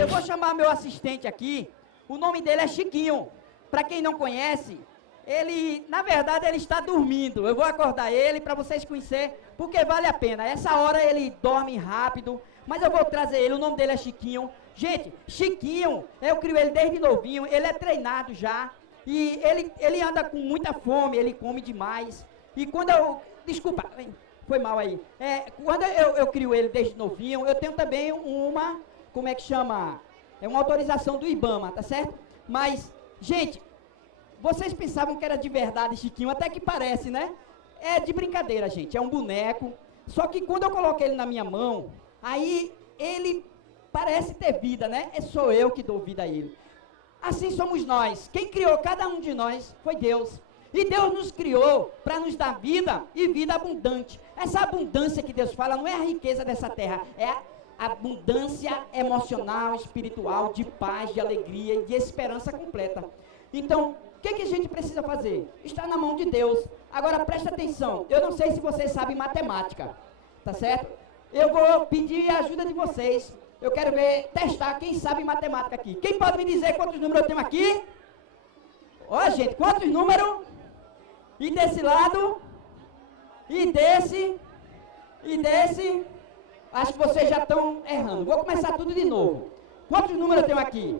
Eu vou chamar meu assistente aqui. O nome dele é Chiquinho. Para quem não conhece, ele, na verdade, ele está dormindo. Eu vou acordar ele para vocês conhecerem, porque vale a pena. Essa hora ele dorme rápido, mas eu vou trazer ele. O nome dele é Chiquinho. Gente, Chiquinho, eu crio ele desde novinho. Ele é treinado já. E ele anda com muita fome, ele come demais. E quando eu... Desculpa, foi mal aí. Quando eu crio ele desde novinho, eu tenho também uma... Como é que chama? É uma autorização do IBAMA, tá certo? Mas, gente, vocês pensavam que era de verdade Chiquinho, até que parece, né? É de brincadeira, gente, é um boneco. Só que quando eu coloco ele na minha mão, aí ele parece ter vida, né? Sou eu que dou vida a ele. Assim somos nós. Quem criou cada um de nós foi Deus. E Deus nos criou para nos dar vida e vida abundante. Essa abundância que Deus fala não é a riqueza dessa terra, é a abundância emocional, espiritual, de paz, de alegria e de esperança completa. Então, o que a gente precisa fazer? Está na mão de Deus. Agora, presta atenção. Eu não sei se vocês sabem matemática, tá certo? Eu vou pedir a ajuda de vocês. Eu quero testar quem sabe matemática aqui. Quem pode me dizer quantos números eu tenho aqui? Ó, gente, quantos números? E desse lado? E desse? E desse? Acho que vocês já estão errando. Vou começar tudo de novo. Quantos números eu tenho aqui?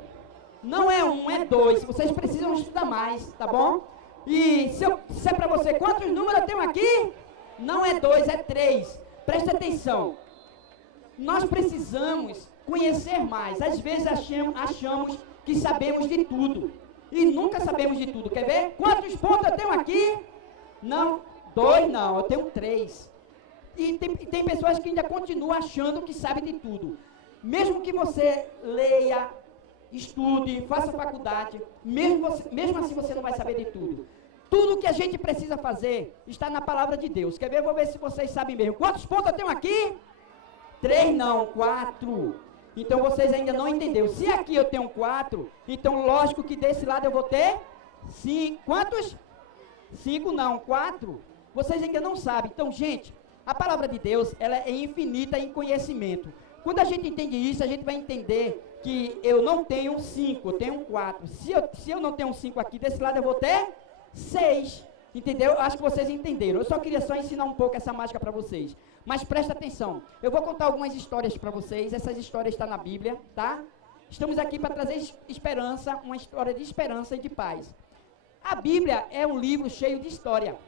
Não é um, é dois. Vocês precisam estudar mais, tá bom? E se eu disser para você quantos números eu tenho aqui? Não é dois, é três. Preste atenção. Nós precisamos conhecer mais. Às vezes achamos que sabemos de tudo. E nunca sabemos de tudo. Quer ver? Quantos pontos eu tenho aqui? Não, dois não, eu tenho três. E tem pessoas que ainda continuam achando que sabem de tudo. Mesmo que você leia, estude, faça faculdade, mesmo assim você não vai saber de tudo. Tudo que a gente precisa fazer está na palavra de Deus. Quer ver? Vou ver se vocês sabem mesmo. Quantos pontos eu tenho aqui? 3 não, 4. Então vocês ainda não entenderam. Se aqui eu tenho 4, então lógico que desse lado eu vou ter 5. Quantos? 5 não, 4. Vocês ainda não sabem. Então, gente, a palavra de Deus, ela é infinita em conhecimento. Quando a gente entende isso, a gente vai entender que eu não tenho 5, eu tenho 4. Se eu não tenho 5 aqui, desse lado eu vou ter 6. Entendeu? Acho que vocês entenderam. Eu só queria ensinar um pouco essa mágica para vocês. Mas presta atenção. Eu vou contar algumas histórias para vocês. Essas histórias estão na Bíblia, tá? Estamos aqui para trazer esperança, uma história de esperança e de paz. A Bíblia é um livro cheio de história.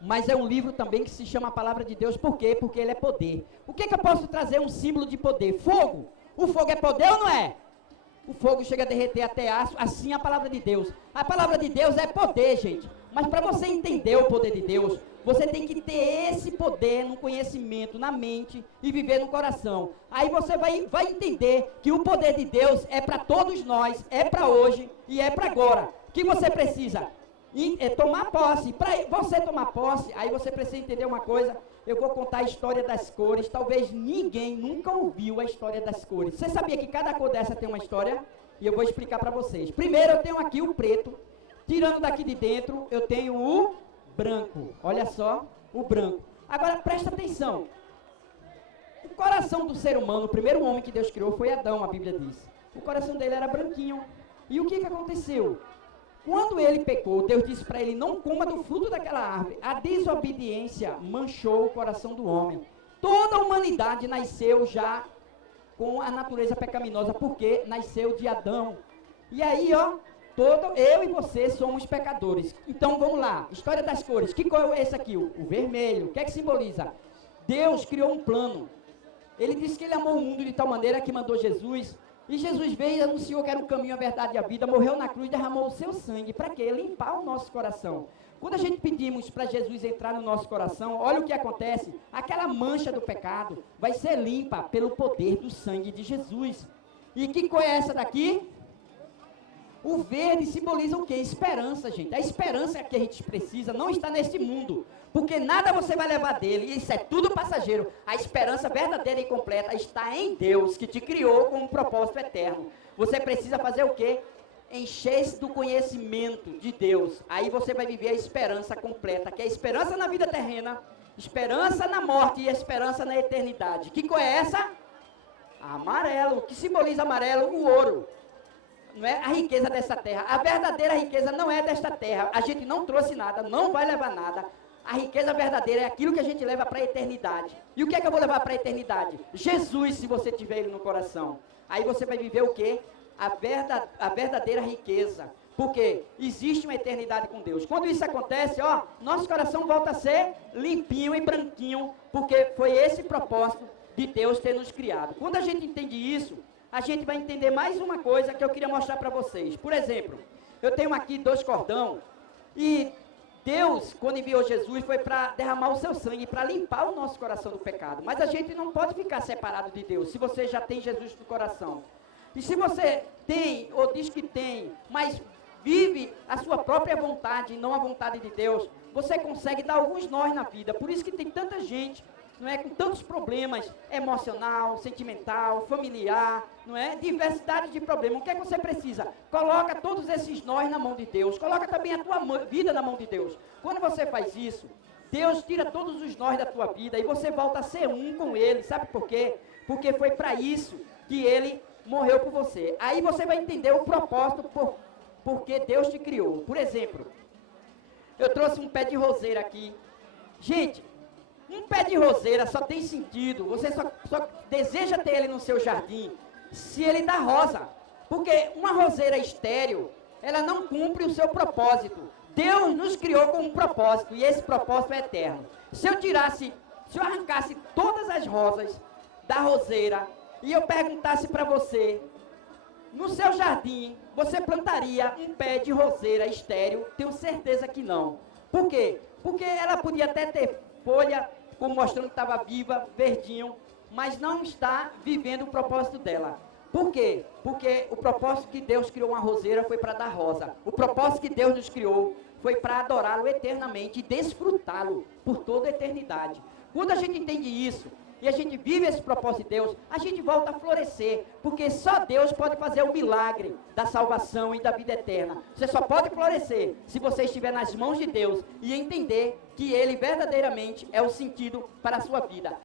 Mas é um livro também que se chama a Palavra de Deus. Por quê? Porque ele é poder. O que eu posso trazer um símbolo de poder? Fogo. O fogo é poder ou não é? O fogo chega a derreter até aço. Assim é a Palavra de Deus. A Palavra de Deus é poder, gente. Mas para você entender o poder de Deus, você tem que ter esse poder no conhecimento, na mente e viver no coração. Aí você vai entender que o poder de Deus é para todos nós, é para hoje e é para agora. O que você precisa? Tomar posse. Para você tomar posse, aí você precisa entender uma coisa. Eu vou contar a história das cores. Talvez ninguém nunca ouviu a história das cores. Você sabia que cada cor dessa tem uma história? E eu vou explicar para vocês. Primeiro eu tenho aqui o preto. Tirando daqui de dentro, eu tenho o branco. Olha só, o branco. Agora presta atenção. O coração do ser humano, o primeiro homem que Deus criou foi Adão, a Bíblia diz. O coração dele era branquinho. E o que aconteceu? Quando ele pecou, Deus disse para ele, não coma do fruto daquela árvore. A desobediência manchou o coração do homem. Toda a humanidade nasceu já com a natureza pecaminosa, porque nasceu de Adão. E aí, ó, eu e você somos pecadores. Então, vamos lá. História das cores. Que cor é esse aqui? O vermelho. O que é que simboliza? Deus criou um plano. Ele disse que ele amou o mundo de tal maneira que mandou Jesus. E Jesus veio e anunciou que era o caminho, a verdade e a vida, morreu na cruz, derramou o seu sangue. Para quê? Limpar o nosso coração. Quando a gente pedimos para Jesus entrar no nosso coração, olha o que acontece. Aquela mancha do pecado vai ser limpa pelo poder do sangue de Jesus. E que cor é essa daqui? O verde simboliza o quê? Esperança, gente. A esperança que a gente precisa não está neste mundo. Porque nada você vai levar dele. Isso é tudo passageiro. A esperança verdadeira e completa está em Deus, que te criou com um propósito eterno. Você precisa fazer o quê? Encher-se do conhecimento de Deus. Aí você vai viver a esperança completa, que é a esperança na vida terrena Esperança na morte e esperança na eternidade. Que cor é essa? Amarelo. O que simboliza amarelo? O ouro. Não é a riqueza dessa terra. A verdadeira riqueza não é desta terra. A gente não trouxe nada, não vai levar nada. A riqueza verdadeira é aquilo que a gente leva para a eternidade. E o que é que eu vou levar para a eternidade? Jesus, se você tiver ele no coração. Aí você vai viver o quê? A verdadeira riqueza. Porque existe uma eternidade com Deus. Quando isso acontece, ó, nosso coração volta a ser limpinho e branquinho, porque foi esse propósito de Deus ter nos criado. Quando a gente entende isso, a gente vai entender mais uma coisa que eu queria mostrar para vocês. Por exemplo, eu tenho aqui 2 cordão e Deus, quando enviou Jesus, foi para derramar o seu sangue, para limpar o nosso coração do pecado. Mas a gente não pode ficar separado de Deus, se você já tem Jesus no coração. E se você tem, ou diz que tem, mas vive a sua própria vontade, e não a vontade de Deus, você consegue dar alguns nós na vida. Por isso que tem tanta gente, não é, com tantos problemas emocional, sentimental, familiar, não é? Diversidade de problemas. O que é que você precisa? Coloca todos esses nós na mão de Deus. Coloca também a tua vida na mão de Deus. Quando você faz isso, Deus tira todos os nós da tua vida e você volta a ser um com Ele. Sabe por quê? Porque foi para isso que Ele morreu por você. Aí você vai entender o propósito porque Deus te criou. Por exemplo, eu trouxe um pé de roseira aqui. Gente, um pé de roseira só tem sentido, você só deseja ter ele no seu jardim, se ele dá rosa. Porque uma roseira estéril, ela não cumpre o seu propósito. Deus nos criou com um propósito, e esse propósito é eterno. Se eu arrancasse todas as rosas da roseira, e eu perguntasse para você, no seu jardim, você plantaria um pé de roseira estéril? Tenho certeza que não. Por quê? Porque ela podia até ter folha, como mostrando que estava viva, verdinho, mas não está vivendo o propósito dela. Por quê? Porque o propósito que Deus criou uma roseira foi para dar rosa. O propósito que Deus nos criou foi para adorá-lo eternamente e desfrutá-lo por toda a eternidade. Quando a gente entende isso, e a gente vive esse propósito de Deus, a gente volta a florescer, porque só Deus pode fazer o milagre da salvação e da vida eterna. Você só pode florescer se você estiver nas mãos de Deus e entender que Ele verdadeiramente é o sentido para a sua vida.